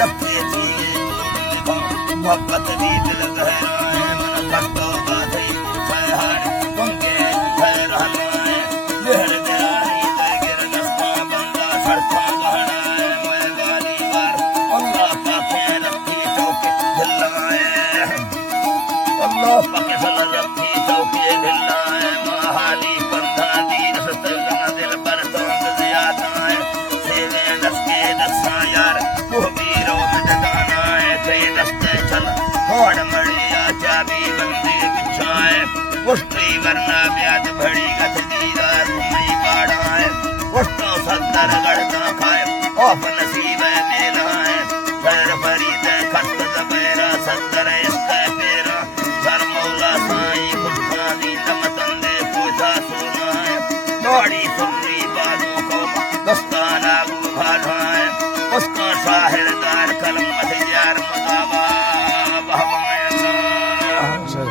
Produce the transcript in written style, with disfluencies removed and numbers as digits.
रखे थी मोहब्बत दी दिल गहराए मन भक्तो बाधई फहाड़ पंगे फहराए लहर दयाई गिर दस्ता बंदा सड़का गहराए मैं वाली बार अल्लाह पाके रखी चौके ढिलाए अल्लाह पाके सल रखी चौके ढिलाए महाली पंधा दी रस्त दिल पर तोंग ज्यादा है सेवे दस्के दसा यार वो भी रोज जगाना है कई दस्ते चल होड़ मड़िया चाबी बंदी बिछाए उष्टी वरना ब्याज भड़ी गथ दीदार तुम्हें बाड़ा है उष्टो सत्तर गढ़ता खाए ऑफ नसीब मेला है खैर फरीद खत दबेरा सत्तर